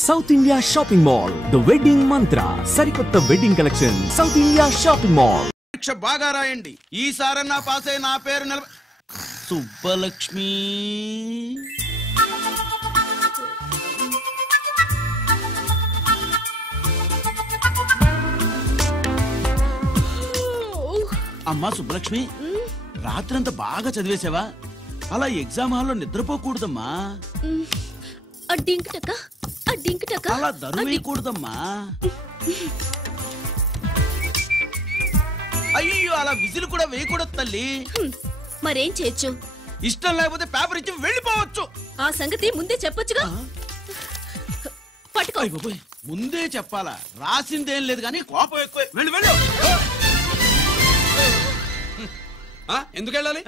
South India shopping mall the wedding మంత్ర సరికొత్త wedding collection south India shopping mall. పరీక్ష బాగా రాయండి, ఈసారన్నా పాస్ అయి నా పేరు సుబ్బలక్ష్మి. అమ్మా సుబ్బలక్ష్మి, రాత్రంతా బాగా చదివేసావా? అలా ఎగ్జామ్ హాల్లో నిద్రపోకూడదమ్మా. అలా దరువేయకూడదమ్మా. అయ్యో, అలా విజిల్ కూడా వేయకూడదు తల్లి. మరేం చేయొచ్చు? ఇష్టం లేకపోతే పేపర్ ఇచ్చి వెళ్ళిపోవచ్చు. ఆ సంగతి ముందే చెప్పొచ్చుగా. పట్టుకో. ముందే చెప్పాలా? రాసిందేం లేదు కానీ కోపం ఎక్కువ. వెళ్ళు వెళ్ళు. ఎందుకు వెళ్ళాలి?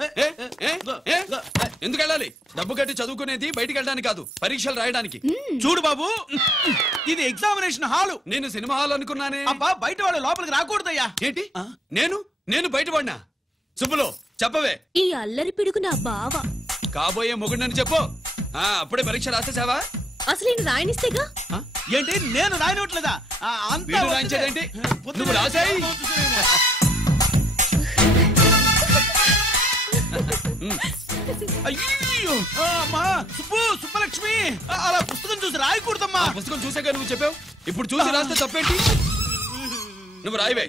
ఎందుకు వెళ్ళాలి? డబ్బు కట్టి చదువుకునేది బయటికి వెళ్ళడానికి కాదు, పరీక్షలు రాయడానికి. చూడు బాబు, ఇది ఎగ్జామినేషన్ హాలు. నేను సినిమా హాల్ అనుకున్నానే. అబ్బా, బయట వాళ్ళు లోపలికి రాకూడదయ్యా. ఏంటి? నేను బయటపడినా? సుబ్బులో చెప్పవే. ఈ అల్లరి పిడుగు నా బావ. కాబోయే మొగుడని చెప్పు. అప్పుడే పరీక్ష రాసేసావా? అసలు నేను రాయనిస్తేగా. ఏంటి నేను రాయనట్లేదా? రాయించేదేంటి? నువ్వు రాసాయి. అయ్యో అమ్మా, సుబ్బలక్ష్మి, అలా పుస్తకం చూసి రాయకూడదమ్మా. పుస్తకం చూసాక నువ్వు చెప్పావు, ఇప్పుడు చూసి రాస్తే తప్పేంటి? నువ్వు రాయవే.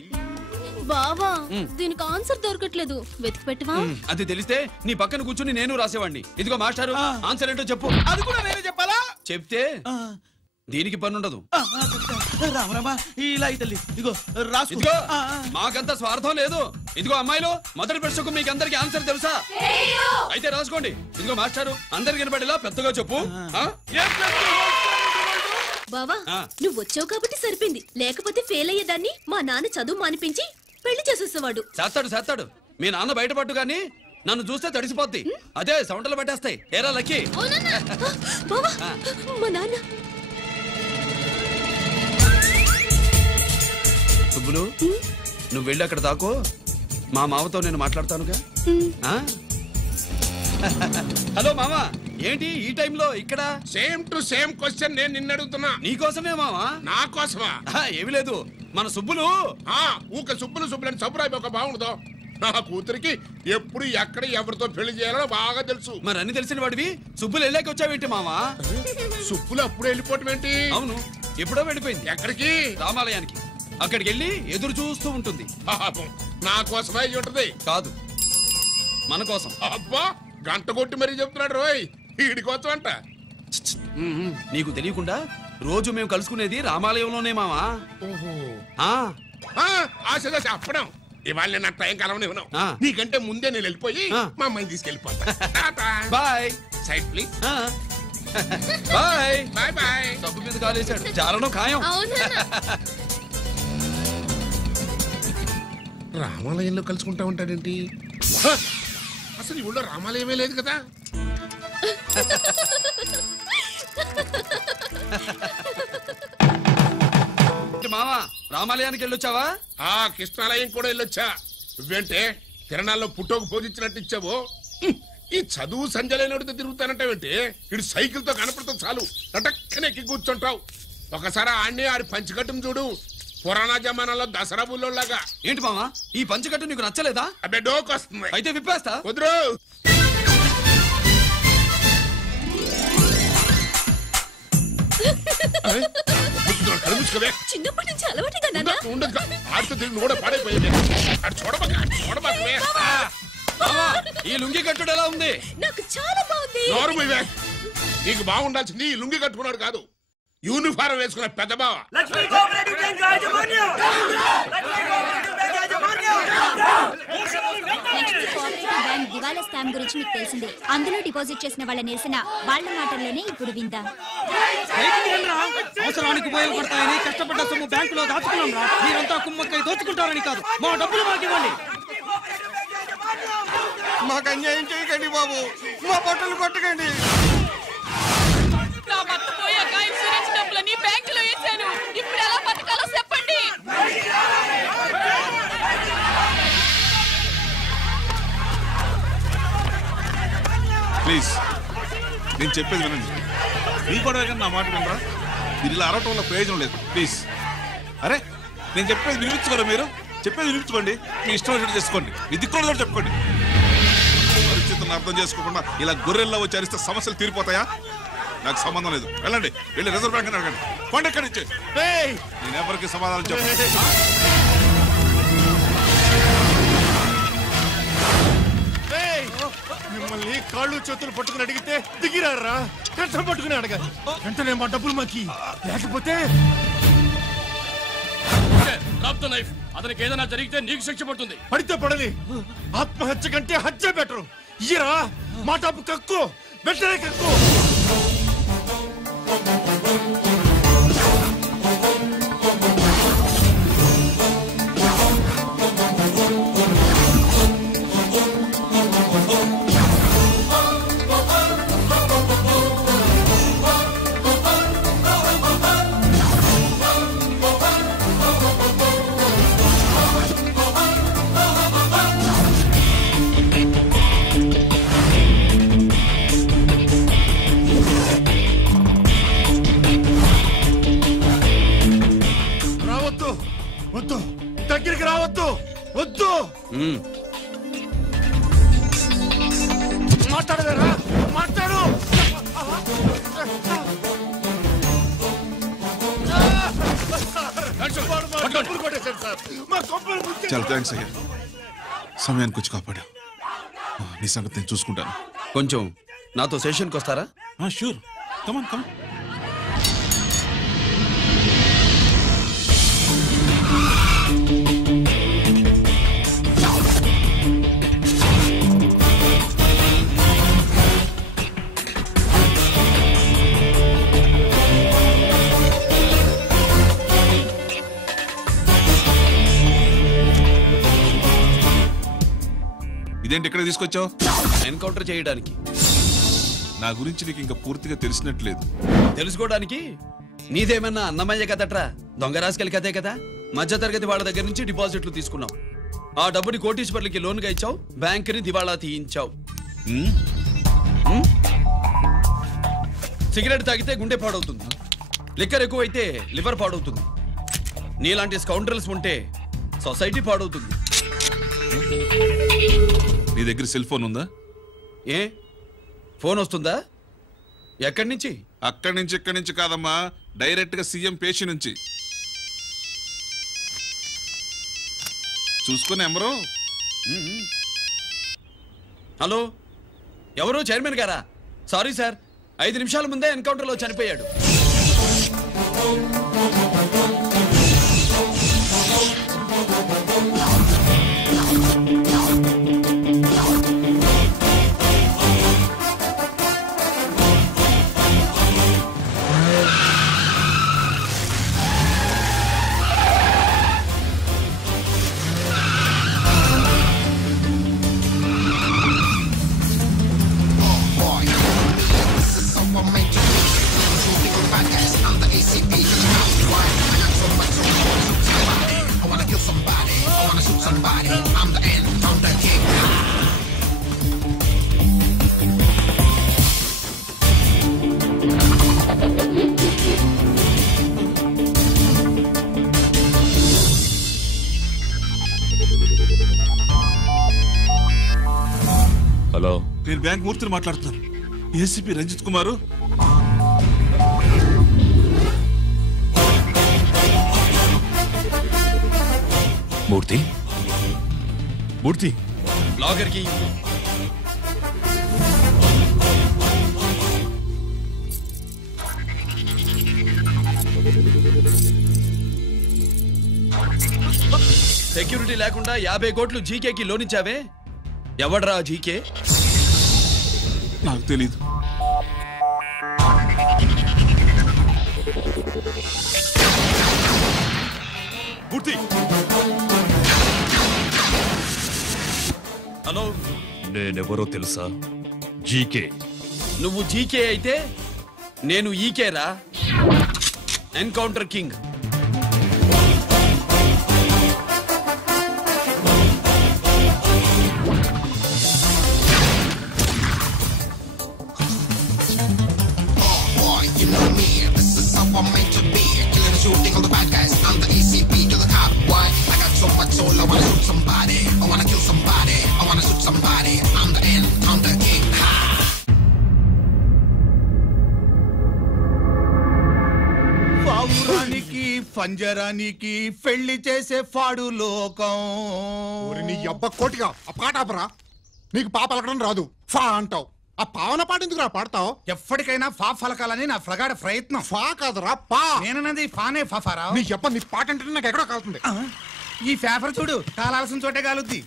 బావా, దీనికి ఆన్సర్ దొరకట్లేదు, వెతికి పెట్టవా? అది తెలిస్తే నీ పక్కన కూర్చుని నేను రాసేవాడిని. ఇదిగో మాస్టారు, ఆన్సర్ ఏంటో చెప్పు. అది కూడా నేనే చెప్పాలా? చెప్తే దీనికి పని ఉండదు. రామరామా, ఇలా తల్లి, ఇదిగో రాసు. ఇదిగో, మాకంత స్వార్థం లేదు. ఇదిగో అమ్మాయిలు, మొదటి ప్రశ్నకు మీకు అందరికి ఆన్సర్ తెలుసా? అయితే రాసుకోండి. ఇదిగో మాస్టారు, అందరికి వినపడేలా పెద్దగా చెప్పు. బావా, నువ్వు వచ్చావు కాబట్టి సరిపోయింది, లేకపోతే ఫెయిల్ అయ్యేదాన్ని. మా నాన్న చదువు మానిపించి పెళ్లి చేసేసేవాడు. చేస్తాడు. మీ నాన్న బయటపడ్డు గాని నన్ను చూస్తే తడిసిపోద్ది. అదే సౌంటలు పట్టేస్తాయి. ఏరా లక్కీ. బావా, మా నాన్న. సుబ్బులు, నువ్వు వెళ్ళి అక్కడ దాకో, మా మామతో నేను మాట్లాడతానుగా. హలో మామా, ఏంటి ఈ టైంలో ఇక్కడ? సేమ్ టు సేమ్ క్వశ్చన్ నేను నిన్ను అడుగుతున్నా. నీకోసమే మామా. నా కోసమా? ఏమి లేదు, మన సుబ్బులు ఊక సుబ్బులు అని సబ్బురాయి ఒక బాగుండదు. నా కూతురికి ఎప్పుడు ఎక్కడ ఎవరితో పెళ్లి చేయాలో బాగా తెలుసు. మరి అన్ని తెలిసిన వాడివి సుబ్బులు వెళ్ళాక వచ్చావేంటి మామా? సుబ్బులు అప్పుడు వెళ్ళిపోవటం ఏంటి? అవును, ఎప్పుడో వెళ్ళిపోయింది. ఎక్కడికి? రామాలయానికి. అక్కడికి వెళ్ళి ఎదురు చూస్తూ ఉంటుంది. నా కోసమే ఉంటది. కాదు, మన కోసం. అబ్బా, గంట కొట్టి మరీ చెప్తున్నాడు రోయ్, వీడి కోసం అంట. నీకు తెలియకుండా రోజు మేము కలుసుకునేది రామాలయంలోనే మామా. ఆశగా చెప్పడం. ఇవాళ నేను టైం కలవని ఉన్నావు. నీకంటే ముందే నేను వెళ్ళిపోయి మా అమ్మాయిని తీసుకెళ్ళిపోతా. Bye. Side please. Bye bye bye. డబ్బు మీద కాలేశాడు, జారడం ఖాయం. రామాలయంలో కలుసుకుంటా ఉంటాడేంటి? అసలు ఈ ఊళ్ళో రామాలయమే లేదు కదా. మామా, రామాలయానికి వెళ్ళొచ్చావా? కృష్ణాలయం కూడా వెళ్ళొచ్చా. నువ్వేంటే తిరణాల్లో పుట్టోకు పూజించినట్టు ఇచ్చావు. ఈ చదువు సంజలైనడితో తిరుగుతానంటావేంటి? ఇటు సైకిల్ తో కనపడితే చాలు నటక్కనే ఎక్కి కూర్చుంటావు. ఒకసారి ఆడిని ఆడి పంచకట్టును చూడు, పురాణ జమానాలో దసరా బుల్లోలాగా. ఏంటి మామా, ఈ పంచకట్టు నీకు నచ్చలేదా? అబ్బే, డోకు వస్తుంది. అయితే విప్పేస్తా. కుదురు. చిన్నప్పటి నుంచి అలవాటుగా కూడా పడైపోయింది. ఈ లుంగి కట్టుడు ఎలా ఉంది? నాకు చాలా బాగుంది. నీకు బాగుండాల్సింది ఈ లుంగి కట్టుకున్నాడు కాదు, యూనిఫారం వేసుకున్న పెద్ద బావ. బ్యాంక్ దివాలా స్కామ్ గురించి మీకు తెలిసిందే. అందులో డిపాజిట్ చేసిన వాళ్ళ నిరసన వాళ్ళ మాటల్లోనే ఇప్పుడు విందాం. అవసరానికి ఉపయోగపడతాయని కష్టపడ్డ సొమ్ము బ్యాంకులో దాచుకున్నాం రా. మీరంతా కుమ్మక్కై దోచుకుంటారని కాదు, మా డబ్బులు మాకు ఇవ్వండి. మాకు అన్యాయం చేయకండి బాబు, మా బట్టలు కొట్టకండి. నా భర్త పోయాక ఇన్సూరెన్స్ డబ్బులని బ్యాంకులో వేశాను. ఇప్పుడు ఎలా బతకాలో చెప్పండి. ప్లీజ్, నేను చెప్పేది వినండి. మీ కూడా నా మాట వినరా? మీరు ఇలా అరవటం వల్ల ప్రయోజనం లేదు. ప్లీజ్. అరే నేను చెప్పేది వినిపించుకోరా? మీరు చెప్పేది వినిపించుకోండి. మీ ఇష్టం వచ్చినట్టు చేసుకోండి. మీ దిక్కులో చెప్పుకోండి. పరిస్థితులను అర్థం చేసుకోకుండా ఇలా గొర్రెల్లో వచ్చి అరిస్తే సమస్యలు తీరిపోతాయా? నాకు సంబంధం లేదు. వెళ్ళండి, వెళ్ళి రిజర్వ్ బ్యాంక్ అని అడగండి. కొండ ఎక్కడి నుంచి నేను ఎవరికి సమాధానం చెప్పను. మిమ్మల్ని కాళ్ళు చేతులు పట్టుకుని అడిగితే దిగిరారా? కష్టం పట్టుకుని అడగాలి. వెంటనే మా డబ్బులు మాకి, లేకపోతే అతనికి ఏదైనా జరిగితే నీకు శిక్ష పడుతుంది. పడితే పడని, ఆత్మహత్య కంటే హత్య బెటరు. ఇయ్యరా మా డబ్బు కక్కు, వెంటనే కక్కు. వద్దు, దగ్గరికి రావద్దు, వద్దు. మాట్లాడవేరా? మాట్లాడు. చాలా థ్యాంక్స్ అయ్యా, సమయానికి వచ్చి కాపాడా. నీ సంగతి నేను చూసుకుంటాను. కొంచెం నాతో సెషన్కి వస్తారా? షూర్, కమాన్ కమాన్. ఇదేంటి ఇక్కడ తీసుకొచ్చావు? ఎన్కౌంటర్ చేయడానికి. నా గురించి నీకు ఇంకా పూర్తిగా తెలిసినట్లేదు. తెలుసుకోవడానికి నీదేమన్నా అన్నమయ్య కదట్రా, దొంగ రాసుకెళ్ళి కదే కదా. మధ్య తరగతి వాళ్ళ దగ్గర నుంచి డిపాజిట్లు తీసుకున్నావు. ఆ డబ్బుని కోటీశ్వర్లకి లోన్గా ఇచ్చావు, బ్యాంకుని దివాళా తీయించావు. సిగరెట్ తాగితే గుండె పాడవుతుంది, లిక్కర్ ఎక్కువైతే లివర్ పాడవుతుంది. నీలాంటి స్కౌండ్రల్స్ ఉంటే సొసైటీ పాడవుతుంది. నీ దగ్గర సెల్ ఫోన్ ఉందా? ఏ ఫోన్ వస్తుందా? ఎక్కడి నుంచి? అక్కడి నుంచి ఇక్కడి నుంచి కాదమ్మా, డైరెక్ట్ గా సీఎం పేషి నుంచి. చూసుకుని ఎవరు? హలో, ఎవరు? చైర్మన్ గారా? సారీ సార్, 5 నిమిషాల ముందే ఎన్కౌంటర్లో చనిపోయాడు. హలో, నేను బ్యాంక్ మూర్తిని మాట్లాడుతున్నాను. ఏసీపీ రంజిత్ కుమారు. మూర్తి, మూర్తి లాగర్కి సెక్యూరిటీ లేకుండా 50 కోట్లు జీకేకి లోన్ ఇచ్చావే, ఎవడ్రా జీకే? నాకు తెలీదు. మూర్తి, హలో, నేనెవరో తెలుసా? జీకే. నువ్వు జీకే అయితే నేను ఈకేరా, encounter king. You know me, this is how I make పావురానికి పంజరానికి పెళ్లి చేసే ఫాడు లోకం. నీ అబ్బ కోటిగా ఆ పాట ఆపరా. నీకు పా పలకడం రాదు, ఫా అంటావు. ఆ పావన పాట ఎందుకు రా పాడతావు? ఎప్పటికైనా ఫా ఫలకాలని నా ప్రగాఢ ప్రయత్నం. ఫా కాదురా పా. నేనన్నది ఫానే ఫాఫారా. నీ అబ్బ నీ పాట అంటే నాకు ఎక్కడో కాలుతుంది. ఈ పేపర్ చూడు, కాలాల్సిన చోటే కాలుద్ది.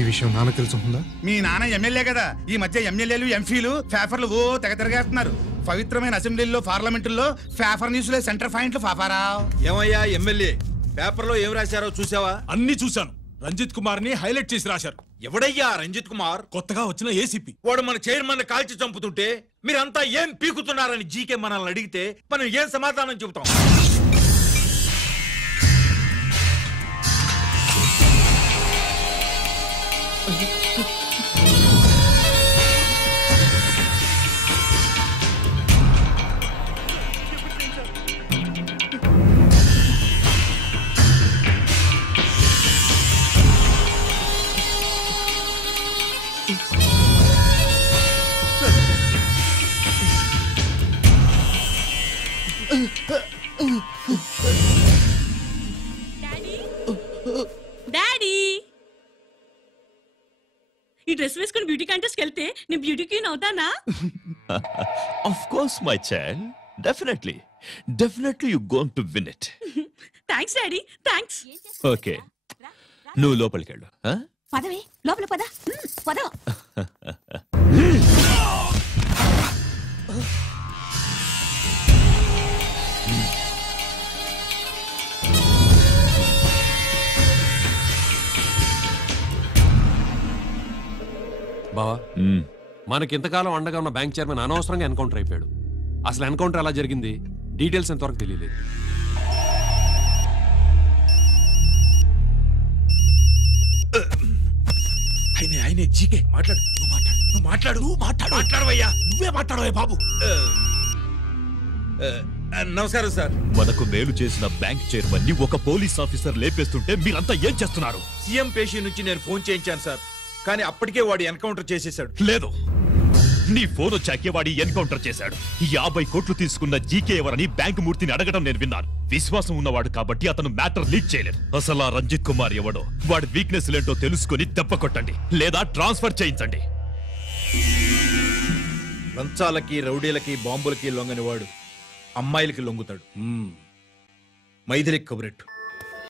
ఈ విషయం నాన్న తెలుసుకుందా? మీ నాన్న ఎమ్మెల్యే కదా, ఈ మధ్య ఎమ్మెల్యేలు ఎంపీలు పేపర్లు ఓ తెగ తిరగేస్తున్నారు. పవిత్రమైన అసెంబ్లీల్లో పార్లమెంటుల్లో పేపర్ న్యూస్ లో సెంటర్ పాయింట్లు ఫాఫారా. ఏమయ్యా ఎమ్మెల్యే, పేపర్లో ఏం రాశారో చూసావా? అన్ని చూశాను. రంజిత్ కుమార్ ని హైలైట్ చేసి రాశారు. ఎవడయ్యా రంజిత్ కుమార్? కొత్తగా వచ్చిన ఏసీపీ. వాడు మన చైర్మన్ కాల్చి చంపుతుంటే మీరంతా ఏం పీకుతున్నారని జీకే మనల్ని అడిగితే మనం ఏం సమాధానం చెబుతాం? డాడీ, ఈ డ్రెస్ వేసుకుని బ్యూటీ కాంటెస్ట్ వెళ్తే నేను బ్యూటీ క్వీన్ అవుతానా? Of course my child, definitely you going to win it. Thanks daddy, thanks. Okay, నువ్వు లోపలికి వెళ్ళు. పదవే లోపల పద. పద. బావా, మనకి ఇంతకాలం అండగా ఉన్న బ్యాంక్ చైర్మన్ అనవసరంగా ఎన్కౌంటర్ అయిపోయాడు. అసలు ఎన్కౌంటర్ ఎలా జరిగింది, డీటెయిల్స్ ఎంతవరకు తెలియలేదు. ఆయనే జీకే మాట్లాడు. మాట్లాడవయ్యా. నువ్వే మాట్లాడవే బాబు. నమస్కారం సార్. మనకు మేలు చేసిన బ్యాంక్ చైర్మన్ ని ఒక పోలీస్ ఆఫీసర్ లేపేస్తుంటే మీరంతా ఏం చేస్తున్నారు? సీఎం పేషీ నుంచి నేను ఫోన్ చేయించాను సార్, కానీ అప్పటికే వాడు ఎన్కౌంటర్ చేసేశాడు. లేదు, నీ ఫోన్ వచ్చాకే వాడి ఎన్కౌంటర్ చేశాడు. 50 కోట్లు తీసుకున్న జీకే ఎవరని బ్యాంకు మూర్తిని అడగడం నేను విన్నాను. విశ్వాసం ఉన్నవాడు కాబట్టి అతను మ్యాటర్ లీక్ చేయలేదు. అసలు ఆ రంజిత్ కుమార్ ఎవడో, వాడి వీక్నెస్ ఏంటో తెలుసుకుని దెబ్బ కొట్టండి, లేదా ట్రాన్స్ఫర్ చేయించండి. లంచాలకి, రౌడీలకి, బాంబులకి లొంగని వాడు అమ్మాయిలకి లొంగుతాడు. మైథిలికి కబురెట్టు.